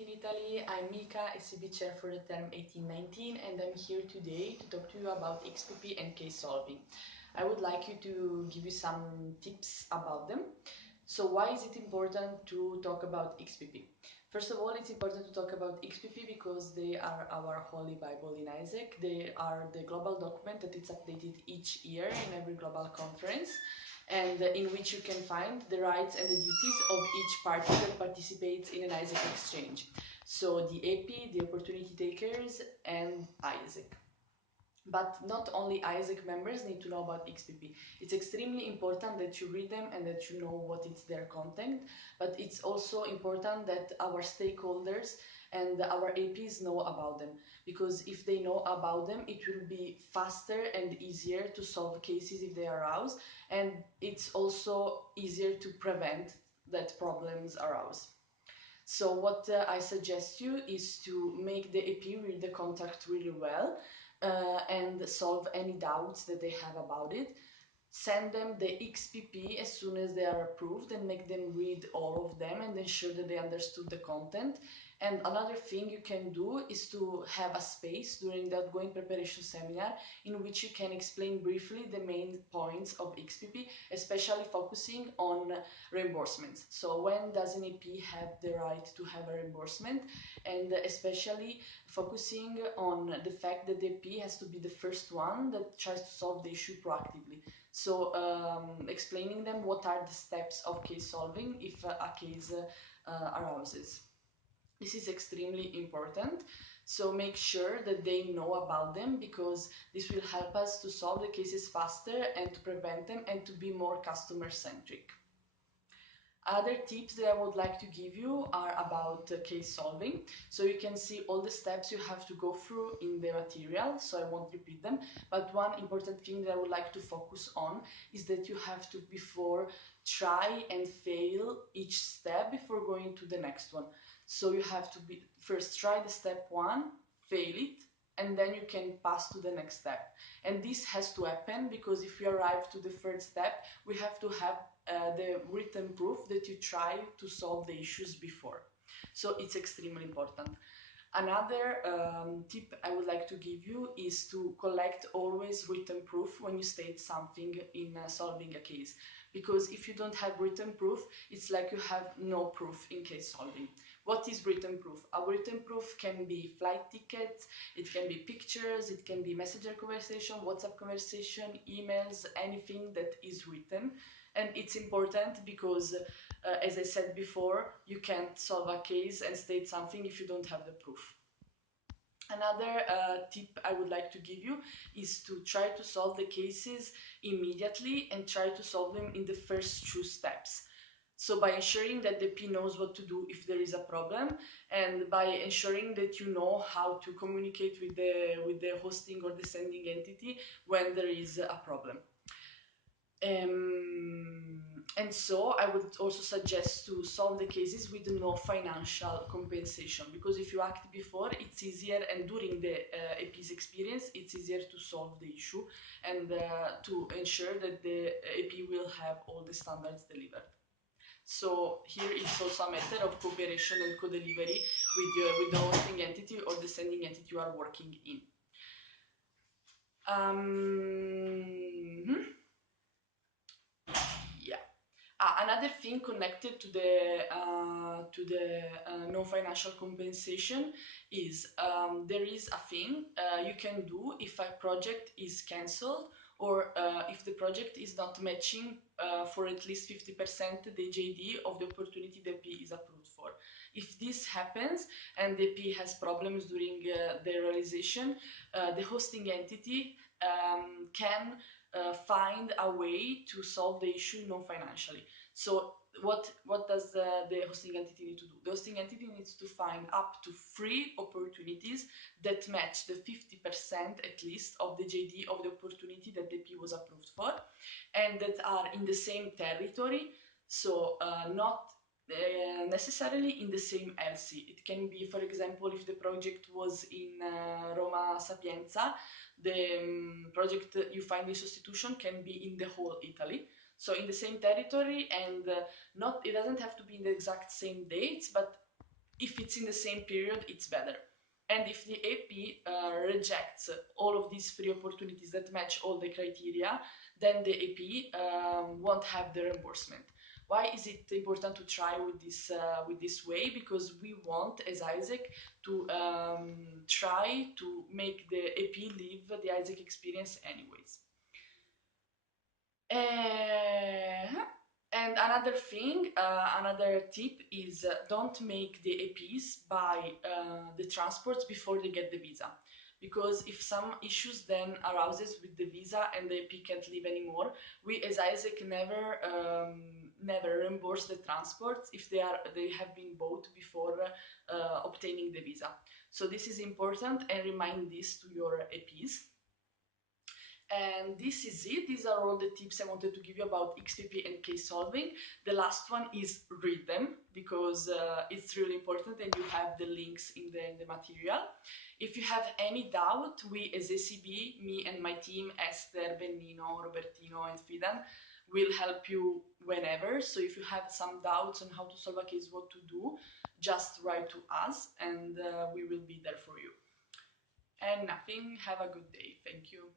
in Italy. I'm Mika, SCB chair for the term 1819, and I'm here today to talk to you about XPP and case solving. I would like you to give you some tips about them. So why is it important to talk about XPP? First of all, it's important to talk about XPP because they are our Holy Bible in ISAC. They are the global document that is updated each year in every global conference, and in which you can find the rights and the duties of each party that participates in an ISAC exchange. So the AP, the opportunity takers, and ISAC. But not only ISAC members need to know about XPP. It's extremely important that you read them and that you know what is their content, but it's also important that our stakeholders and our APs know about them, because if they know about them, it will be faster and easier to solve cases if they arouse, and it's also easier to prevent that problems arouse. So what I suggest you is to make the AP read the contract really well and solve any doubts that they have about it. Send them the XPP as soon as they are approved and make them read all of them and ensure that they understood the content. And another thing you can do is to have a space during the outgoing preparation seminar in which you can explain briefly the main points of XPP, especially focusing on reimbursements. So when does an AP have the right to have a reimbursement, and especially focusing on the fact that the AP has to be the first one that tries to solve the issue proactively. So explaining them what are the steps of case solving if a case arouses. This is extremely important, so make sure that they know about them, because this will help us to solve the cases faster and to prevent them and to be more customer-centric. Other tips that I would like to give you are about case solving. So you can see all the steps you have to go through in the material, so I won't repeat them. But one important thing that I would like to focus on is that you have to before try and fail each step before going to the next one. So you have to first try the step one, fail it, and then you can pass to the next step. And this has to happen because if we arrive to the third step, we have to have the written proof that you try to solve the issues before. So it's extremely important. Another tip I would like to give you is to collect always written proof when you state something in solving a case. Because if you don't have written proof, it's like you have no proof in case solving. What is written proof? A written proof can be flight tickets, it can be pictures, it can be messenger conversation, WhatsApp conversation, emails, anything that is written. And it's important because, as I said before, you can't solve a case and state something if you don't have the proof. Another tip I would like to give you is to try to solve the cases immediately and try to solve them in the first 2 steps. So by ensuring that the P knows what to do if there is a problem, and by ensuring that you know how to communicate with the hosting or the sending entity when there is a problem. And so I would also suggest to solve the cases with no financial compensation, because if you act before, it's easier, and during the AP's experience, it's easier to solve the issue and to ensure that the AP will have all the standards delivered. So here it's also a matter of cooperation and co-delivery with the hosting entity or the sending entity you are working in. Another thing connected to the no financial compensation is there is a thing you can do if a project is cancelled or if the project is not matching for at least 50% the JD of the opportunity the P is approved for. If this happens and the P has problems during the realization, the hosting entity can find a way to solve the issue non-financially. So what does the hosting entity need to do? The hosting entity needs to find up to 3 opportunities that match the 50% at least of the JD of the opportunity that the P was approved for, and that are in the same territory, so not necessarily in the same LC. It can be, for example, if the project was in Roma Sapienza, the project you find the substitution can be in the whole Italy. So in the same territory, and it doesn't have to be in the exact same dates, but If it's in the same period, it's better. And if the AP rejects all of these free opportunities that match all the criteria, then the AP won't have the reimbursement. Why is it important to try with this way? Because we want, as Isaac, to try to make the AP live the Isaac experience anyways. And another thing, another tip is don't make the APs buy the transports before they get the visa. Because if some issues then arises with the visa and the AP can't leave anymore, we as Isaac never reimburse the transports if they have been bought before obtaining the visa. So this is important, and remind this to your APs. And this is it. These are all the tips I wanted to give you about XPP and case solving. The last one is read them, because it's really important, and you have the links in the material. If you have any doubt, we as ACB, me and my team, Esther, Bennino, Robertino and Fidan, will help you whenever. So if you have some doubts on how to solve a case, what to do, just write to us, and we will be there for you. And nothing, have a good day. Thank you.